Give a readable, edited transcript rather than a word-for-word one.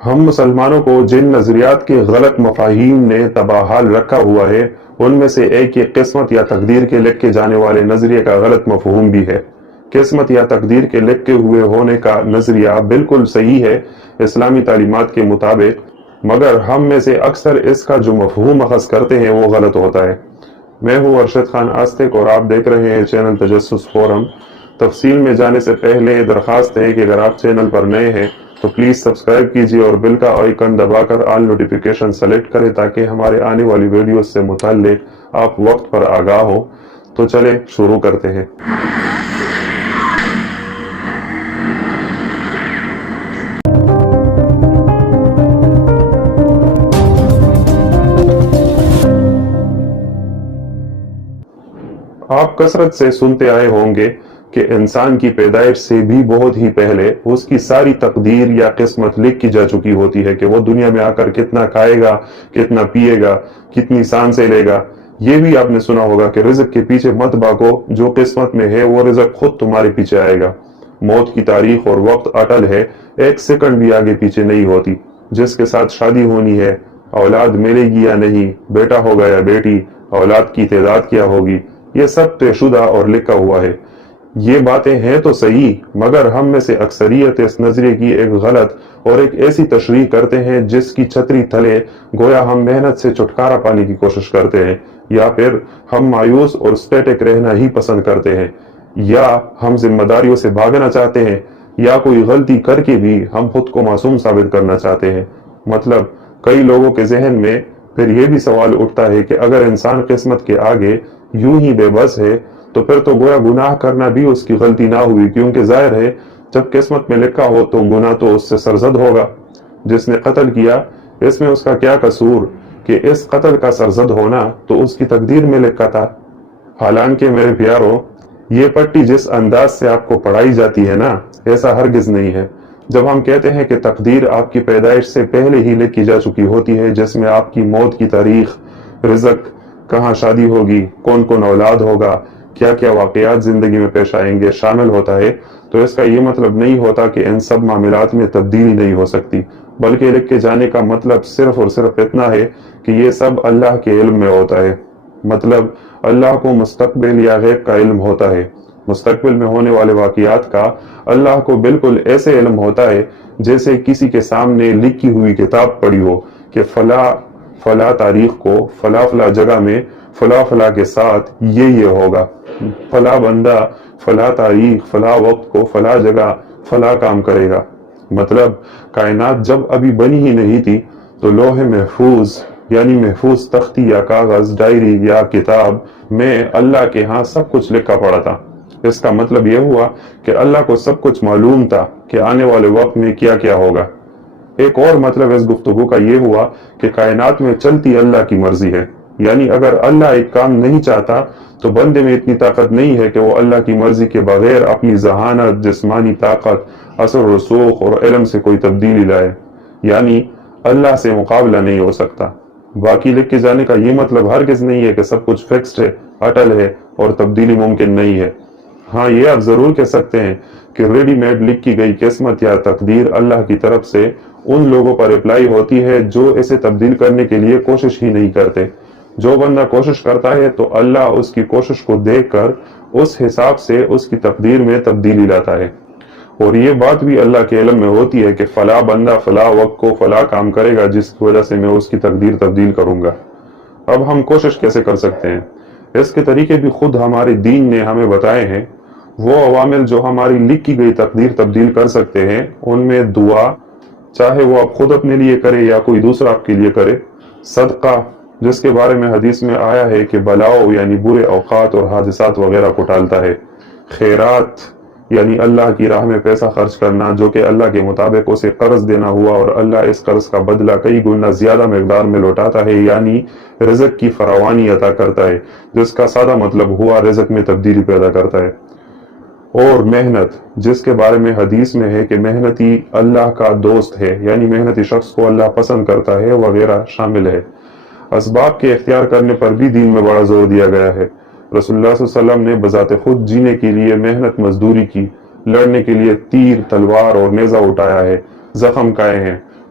ہم مسلمانوں کو جن نظریات کے غلط مفاہیم نے تباہال رکھا ہوا ہے ان میں سے ایک یہ قسمت یا تقدیر کے لکھے جانے والے نظریے کا غلط مفہوم بھی ہے۔ قسمت یا تقدیر کے لکھے ہوئے ہونے کا نظریہ بالکل صحیح ہے اسلامی تعلیمات کے مطابق، مگر ہم میں سے اکثر اس کا جو مفہوم اخذ کرتے ہیں وہ غلط ہوتا ہے۔ میں ہوں ارشد خان آستک اور آپ دیکھ رہے ہیں چینل تجسس فورم۔ تفصیل میں جانے سے پہلے درخواست ہے کہ اگر آپ چینل پر نئے ہیں تو پلیز سبسکرائب کیجیے اور بیل کا آئیکن دبا کر آل نوٹیفیکیشن سلیکٹ کریں تاکہ ہمارے آنے والی ویڈیوز سے متعلق آپ وقت پر آگاہ ہو۔ تو چلیں شروع کرتے ہیں۔ آپ کثرت سے سنتے آئے ہوں گے کہ انسان کی پیدائش سے بھی بہت ہی پہلے اس کی ساری تقدیر یا قسمت لکھ کی جا چکی ہوتی ہے کہ وہ دنیا میں آ کر کتنا کھائے گا، کتنا پیے گا، کتنی سانسیں لے گا۔ یہ بھی آپ نے سنا ہوگا کہ رزق کے پیچھے مت بھاگو، جو قسمت میں ہے وہ رزق خود تمہارے پیچھے آئے گا۔ موت کی تاریخ اور وقت اٹل ہے، ایک سیکنڈ بھی آگے پیچھے نہیں ہوتی۔ جس کے ساتھ شادی ہونی ہے، اولاد ملے گی یا نہیں، بیٹا ہوگا یا بیٹی، اولاد کی تعداد کیا ہوگی، یہ سب طے شدہ اور لکھا ہوا ہے۔ یہ باتیں ہیں تو صحیح، مگر ہم میں سے اکثریت اس نظریے کی ایک غلط اور ایک ایسی تشریح کرتے ہیں جس کی چھتری تلے گویا ہم محنت سے چھٹکارا پانے کی کوشش کرتے ہیں، یا پھر ہم مایوس اور اسٹیٹک رہنا ہی پسند کرتے ہیں، یا ہم ذمہ داریوں سے بھاگنا چاہتے ہیں، یا کوئی غلطی کر کے بھی ہم خود کو معصوم ثابت کرنا چاہتے ہیں۔ مطلب کئی لوگوں کے ذہن میں پھر یہ بھی سوال اٹھتا ہے کہ اگر انسان قسمت کے آگے یوں ہی بے بس ہے تو پھر تو گویا گناہ کرنا بھی اس کی غلطی نہ ہوئی، کیونکہ ظاہر ہے جب قسمت میں لکھا ہو تو گناہ تو اس سے سرزد ہوگا۔ جس نے قتل کیا اس میں اس کا کیا قصور کہ اس قتل کا سرزد ہونا تو اس کی تقدیر میں لکھا تھا۔ حالانکہ میرے پیاروں، یہ پٹی جس انداز سے آپ کو پڑھائی جاتی ہے نا، ایسا ہرگز نہیں ہے۔ جب ہم کہتے ہیں کہ تقدیر آپ کی پیدائش سے پہلے ہی لکھی جا چکی ہوتی ہے، جس میں آپ کی موت کی تاریخ، رزق، کہاں شادی ہوگی، کون کون اولاد ہوگا، کیا کیا واقعات زندگی میں پیش آئیں گے شامل ہوتا ہے، تو اس کا یہ مطلب نہیں ہوتا کہ ان سب معاملات میں تبدیلی نہیں ہو سکتی، بلکہ لکھے جانے کا مطلب صرف اور صرف اتنا ہے کہ یہ سب اللہ کے علم میں ہوتا ہے۔ مطلب اللہ کو مستقبل یا غیب کا علم ہوتا ہے۔ مستقبل میں ہونے والے واقعات کا اللہ کو بالکل ایسے علم ہوتا ہے جیسے کسی کے سامنے لکھی ہوئی کتاب پڑھی ہو کہ فلاں تاریخ کو فلاں فلاں جگہ میں فلاں فلاں کے ساتھ یہ ہوگا، فلاں بندہ فلاں تاریخ فلاں وقت کو فلاں جگہ فلاں کام کرے گا۔ مطلب کائنات جب ابھی بنی ہی نہیں تھی تو لوح محفوظ یعنی محفوظ تختی یا کاغذ، ڈائری یا کتاب میں اللہ کے ہاں سب کچھ لکھا پڑا تھا۔ اس کا مطلب یہ ہوا کہ اللہ کو سب کچھ معلوم تھا کہ آنے والے وقت میں کیا کیا ہوگا۔ ایک اور مطلب اس گفتگو کا یہ ہوا کہ کائنات میں چلتی اللہ کی مرضی ہے، یعنی اگر اللہ ایک کام نہیں چاہتا تو بندے میں اتنی طاقت نہیں ہے کہ وہ اللہ کی مرضی کے بغیر اپنی ذہانت، جسمانی طاقت، اثر و رسوخ اور علم سے کوئی تبدیلی لائے، یعنی اللہ سے مقابلہ نہیں ہو سکتا۔ باقی لکھ کے جانے کا یہ مطلب ہرگز نہیں ہے کہ سب کچھ فکسڈ ہے، اٹل ہے اور تبدیلی ممکن نہیں ہے۔ ہاں، یہ آپ ضرور کہہ سکتے ہیں کہ ریڈی میڈ لکھ کی گئی قسمت یا تقدیر اللہ کی طرف سے ان لوگوں پر اپلائی ہوتی ہے جو اسے تبدیل کرنے کے لیے کوشش ہی نہیں کرتے۔ جو بندہ کوشش کرتا ہے تو اللہ اس کی کوشش کو دیکھ کر اس حساب سے اس کی تقدیر میں تبدیلی لاتا ہے، اور یہ بات بھی اللہ کے علم میں ہوتی ہے کہ فلاں بندہ فلاں وقت کو فلاں کام کرے گا جس کی وجہ سے میں اس کی تقدیر تبدیل کروں گا۔ اب ہم کوشش کیسے کر سکتے ہیں؟ اس کے طریقے بھی خود ہمارے دین نے ہمیں بتائے ہیں۔ وہ عوامل جو ہماری لکھی گئی تقدیر تبدیل کر سکتے ہیں ان میں دعا، چاہے وہ آپ خود اپنے لیے کرے یا کوئی دوسرا آپ کے لیے کرے، صدقہ جس کے بارے میں حدیث میں آیا ہے کہ بلاؤ یعنی برے اوقات اور حادثات وغیرہ کو ٹالتا ہے، خیرات یعنی اللہ کی راہ میں پیسہ خرچ کرنا جو کہ اللہ کے مطابق اسے قرض دینا ہوا اور اللہ اس قرض کا بدلہ کئی گنا زیادہ مقدار میں لوٹاتا ہے، یعنی رزق کی فراوانی عطا کرتا ہے، جس کا سادہ مطلب ہوا رزق میں تبدیلی پیدا کرتا ہے۔ اور محنت جس کے بارے میں حدیث میں ہے کہ محنتی اللہ کا دوست ہے، یعنی محنتی شخص کو اللہ پسند کرتا ہے وغیرہ شامل ہے۔ اسباب کے اختیار کرنے پر بھی دین میں بڑا زور دیا گیا ہے۔ رسول اللہ صلی اللہ علیہ وسلم نے بذات خود جینے کے لیے محنت مزدوری کی، لڑنے کے لیے تیر، تلوار اور نیزہ اٹھایا ہے، زخم کھائے ہیں،